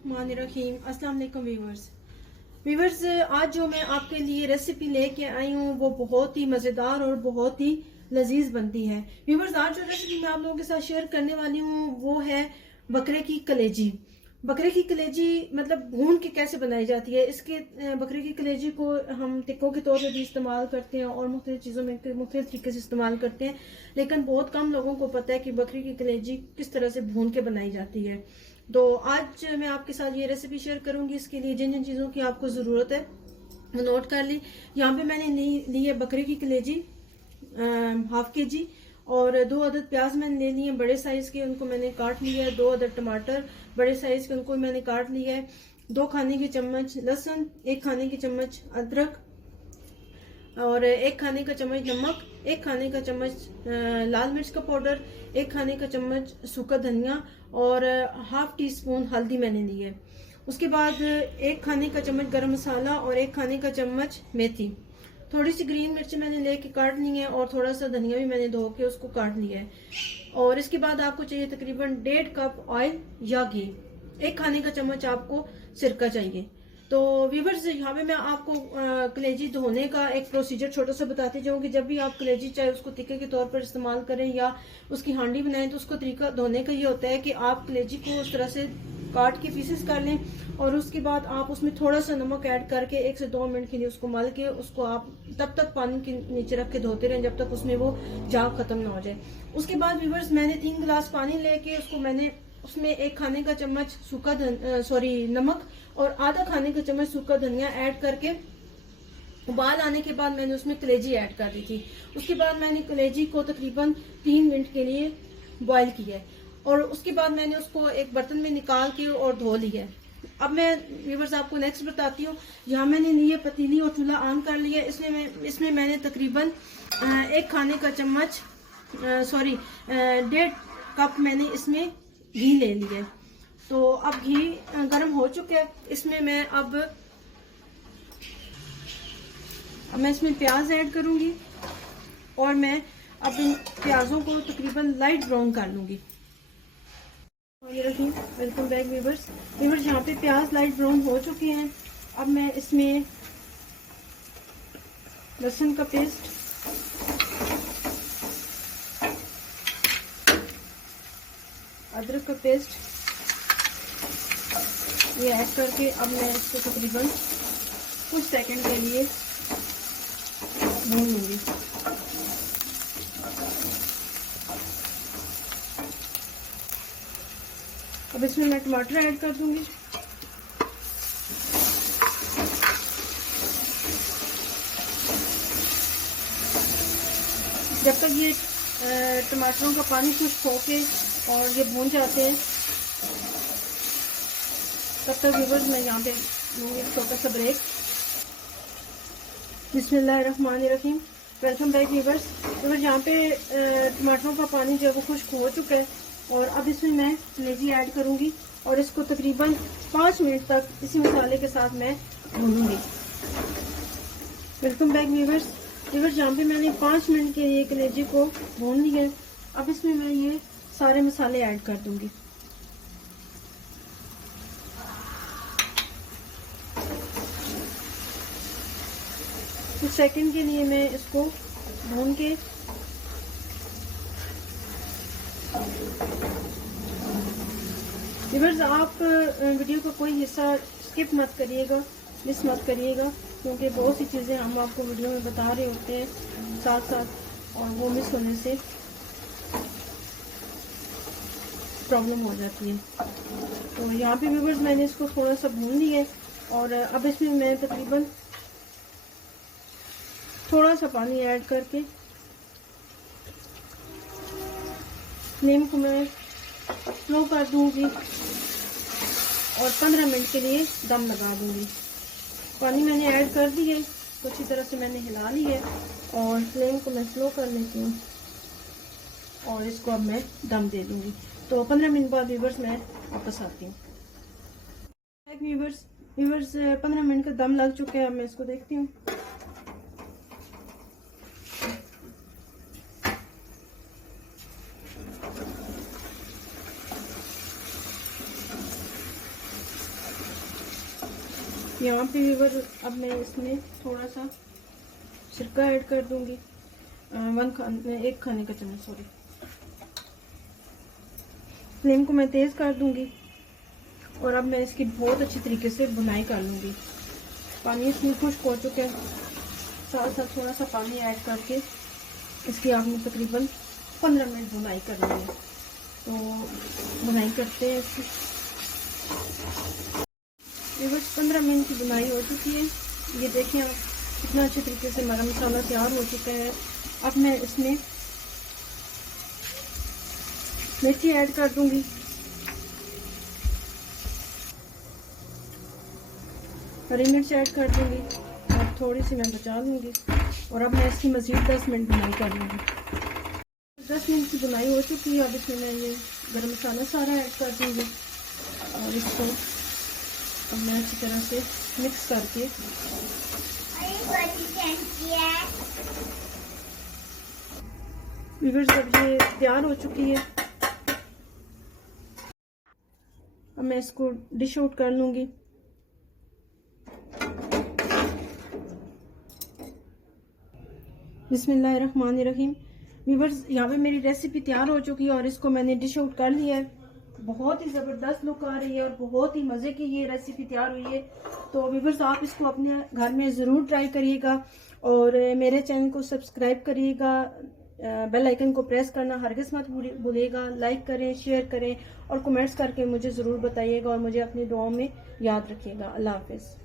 रहीम अस्सलाम वालेकुम व्यूवर्स, आज जो मैं आपके लिए रेसिपी लेके आई हूँ वो बहुत ही मज़ेदार और बहुत ही लजीज बनती है। व्यूवर्स, आज जो रेसिपी मैं आप लोगों के साथ शेयर करने वाली हूँ वो है बकरे की कलेजी। बकरे की कलेजी मतलब भून के कैसे बनाई जाती है। इसके बकरे की कलेजी को हम टिक्कों के तौर पे भी इस्तेमाल करते हैं और मुख्तलिफ चीज़ों में मुख्तलिफ तरीके से इस्तेमाल करते हैं, लेकिन बहुत कम लोगों को पता है कि बकरी की कलेजी किस तरह से भून के बनाई जाती है। तो आज मैं आपके साथ ये रेसिपी शेयर करूंगी। इसके लिए जिन जिन चीज़ों की आपको ज़रूरत है वो नोट कर ली। यहाँ पे मैंने ली है बकरे की कलेजी 1/2 kg, और 2 अदद प्याज मैंने ले लिए बड़े साइज के, उनको मैंने काट लिया है। 2 अदद टमाटर बड़े साइज के, उनको मैंने काट लिया है। 2 खाने के चम्मच लहसुन, 1 खाने की चम्मच अदरक, और 1 खाने का चम्मच नमक, 1 खाने का चम्मच लाल मिर्च का पाउडर, 1 खाने का चम्मच सूखा धनिया, और 1/2 टीस्पून हल्दी मैंने ली है। उसके बाद 1 खाने का चम्मच गरम मसाला और 1 खाने का चम्मच मेथी। थोड़ी सी ग्रीन मिर्च मैंने लेके काट ली है, और थोड़ा सा धनिया भी मैंने धो के उसको काट लिया है। और इसके बाद आपको चाहिए तकरीबन 1.5 कप ऑयल या घी। 1 खाने का चम्मच आपको सिरका चाहिए। तो व्यूवर्स, यहाँ पे मैं आपको कलेजी धोने का एक प्रोसीजर छोटा सा बताती जाऊँ कि जब भी आप कलेजी चाहे उसको टिक्के के तौर पर इस्तेमाल करें या उसकी हांडी बनाएं, तो उसको तरीका धोने का ये होता है कि आप कलेजी को उस तरह से काट के पीसेस कर लें, और उसके बाद आप उसमें थोड़ा सा नमक ऐड करके 1 से 2 मिनट के लिए उसको मल के उसको आप तब तक पानी के नीचे रख के धोते रहें जब तक उसमें वो जाग खत्म ना हो जाए। उसके बाद व्यूवर्स, मैंने 3 गिलास पानी लेके उसको मैंने उसमें 1 खाने का चम्मच नमक और आधा खाने का चम्मच सूखा धनिया ऐड करके उबाल आने के बाद मैंने उसमें कलेजी ऐड कर दी थी। उसके बाद मैंने कलेजी को तकरीबन 3 मिनट के लिए बॉईल किया है, और उसके बाद मैंने उसको एक बर्तन में निकाल के और धो लिया है। अब मैं व्यूवर्स आपको नेक्स्ट बताती हूँ। यहाँ मैंने लिए पतीली और चूल्हा ऑन कर लिया। इसमें मैंने तकरीबन 1 खाने का चम्मच 1.5 कप मैंने इसमें घी ले लिया है। तो अब घी गर्म हो चुका है। इसमें मैं अब मैं इसमें प्याज ऐड करूंगी, और मैं अब इन प्याजों को तकरीबन लाइट ब्राउन कर लूंगी। Welcome back viewers. यहाँ पे प्याज लाइट ब्राउन हो चुके हैं। अब मैं इसमें लहसुन का पेस्ट, अदरक का पेस्ट ये ऐड करके अब मैं इसको तकरीबन कुछ सेकंड के लिए भून लूंगी। अब इसमें मैं टमाटर ऐड कर दूंगी। जब तक ये टमाटरों का पानी खुश्क होके और ये भून जाते हैं, तब तक व्यूवर्स मैं यहाँ पे लूँगी छोटा सा ब्रेक। बिस्मिल्लाहिर्रहमानिर्रहीम। Welcome back viewers. यहाँ पे टमाटरों का पानी जो है वो खुश्क हो चुका है, और अब इसमें मैं कलेजी ऐड करूँगी और इसको तकरीबन 5 मिनट तक इसी मसाले के साथ मैं भूनूंगी। Welcome back viewers. यहाँ पे मैंने 5 मिनट के लिए कलेजी को भून लिया है। अब इसमें मैं ये सारे मसाले ऐड कर दूंगी। कुछ सेकंड के लिए मैं इसको भून के व्यूअर्स, आप वीडियो का कोई हिस्सा स्किप मत करिएगा, मिस मत करिएगा, क्योंकि बहुत सी चीज़ें हम आपको वीडियो में बता रहे होते हैं साथ साथ, और वो मिस होने से प्रॉब्लम हो जाती है। तो यहाँ पे व्यूअर्स मैंने इसको थोड़ा सा भून लिया है, और अब इसमें मैं तकरीबन थोड़ा सा पानी ऐड करके फ्लेम को मैं स्लो कर दूंगी और 15 मिनट के लिए दम लगा दूंगी। पानी मैंने ऐड कर दी है, तो अच्छी तरह से मैंने हिला ली है, और फ्लेम को मैं स्लो कर लेती हूँ, और इसको अब मैं दम दे दूंगी। तो 15 मिनट बाद व्यूवर्स मैं वापस आती हूँ। व्यूवर्स 15 मिनट का दम लग चुका है। अब मैं इसको देखती हूँ। यहाँ पे व्यूअर अब मैं इसमें थोड़ा सा सिरका ऐड कर दूंगी, 1 खाने का चम्मच, सॉरी। फ्लेम को मैं तेज़ कर दूंगी और अब मैं इसकी बहुत अच्छी तरीके से भुनाई कर लूँगी। पानी इसमें खुश्क हो चुका है, साथ साथ थोड़ा सा पानी ऐड करके इसकी आपने तकरीबन 15 मिनट भुनाई करनी है। तो भुनाई करते हैं इसकी। ये बस 15 मिनट की भुनाई हो चुकी है। ये देखें आप, कितना अच्छे तरीके से हमारा मसाला तैयार हो चुका है। अब मैं इसमें मिर्ची ऐड कर दूंगी, हरी मिर्च ऐड कर दूंगी और थोड़ी सी मैं बचा लूँगी। और अब मैं इसकी मज़ीद 10 मिनट भुनाई कर लूँगी। 10 मिनट की भुनाई हो चुकी है। अब इसमें मैं ये गरम मसाला सारा ऐड कर दूँगी और इसको अब मैं अच्छी तरह से मिक्स करके व्यूअर्स अब ये तैयार हो चुकी है। अब मैं इसको डिश आउट कर लूँगी। बिस्मिल्लाहिर्रहमानिर्रहीम। व्यूअर्स यहाँ पे मेरी रेसिपी तैयार हो चुकी है और इसको मैंने डिश आउट कर लिया है। बहुत ही ज़बरदस्त लुक आ रही है और बहुत ही मज़े की ये रेसिपी तैयार हुई है। तो व्यूअर्स आप इसको अपने घर में ज़रूर ट्राई करिएगा और मेरे चैनल को सब्सक्राइब करिएगा। बेल आइकन को प्रेस करना हरगिज़ मत भूलिएगा। लाइक करें, शेयर करें और कमेंट्स करके मुझे ज़रूर बताइएगा और मुझे अपनी दुआओं में याद रखिएगा। अल्लाह हाफ़िज़।